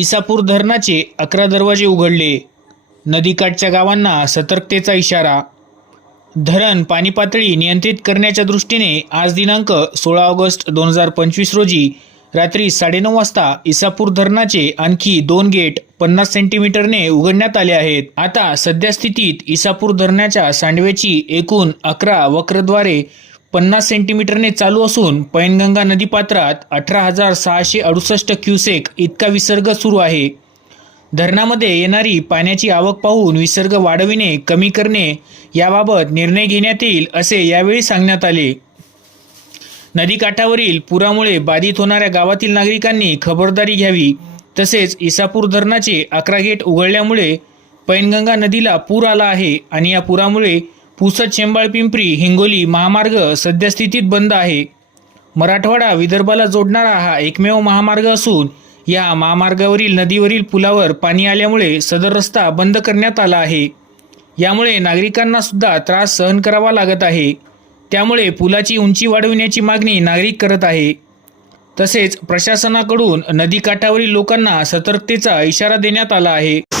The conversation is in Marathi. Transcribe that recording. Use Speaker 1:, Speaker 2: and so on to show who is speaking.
Speaker 1: इसापूर धरणाचे अकरा दरवाजे उघडले. नदीकाठच्या गावांना सतर्कतेचा इशारा. धरण पाणी पातळी नियंत्रित करण्याच्या दृष्टीने आज दिनांक सोळा ऑगस्ट दोन हजार पंचवीस रोजी रात्री साडेनऊ वाजता इसापूर धरणाचे आणखी दोन गेट पन्नास सेंटीमीटरने उघडण्यात आले आहेत. आता सध्या स्थितीत इसापूर धरणाच्या सांडव्याची एकूण अकरा वक्रद्वारे पन्नास सेंटीमीटरने चालू असून पैनगंगा नदीपात्रात अठरा हजार सहाशे अडुसष्ट क्युसेक इतका विसर्ग सुरू आहे. धरणामध्ये येणारी पाण्याची आवक पाहून विसर्ग वाढविणे कमी करणे याबाबत निर्णय घेण्यात येईल असे यावेळी सांगण्यात आले. नदीकाठावरील पुरामुळे बाधित होणाऱ्या गावातील नागरिकांनी खबरदारी घ्यावी तसेच इसापूर धरणाचे अकरा गेट उघडल्यामुळे पैनगंगा नदीला पूर आला आहे आणि या पुरामुळे पुसद शेंबाळ पिंपरी हिंगोली महामार्ग सद्यस्थितीत बंद आहे. मराठवाडा विदर्भाला जोडणारा हा एकमेव महामार्ग असून या महामार्गावरील नदीवरील पुलावर पाणी आल्यामुळे सदर रस्ता बंद करण्यात आला आहे. यामुळे नागरिकांना सुद्धा त्रास सहन करावा लागत आहे. त्यामुळे पुलाची उंची वाढविण्याची मागणी नागरिक करत आहे. तसेच प्रशासनाकडून नदीकाठावरील लोकांना सतर्कतेचा इशारा देण्यात आला आहे.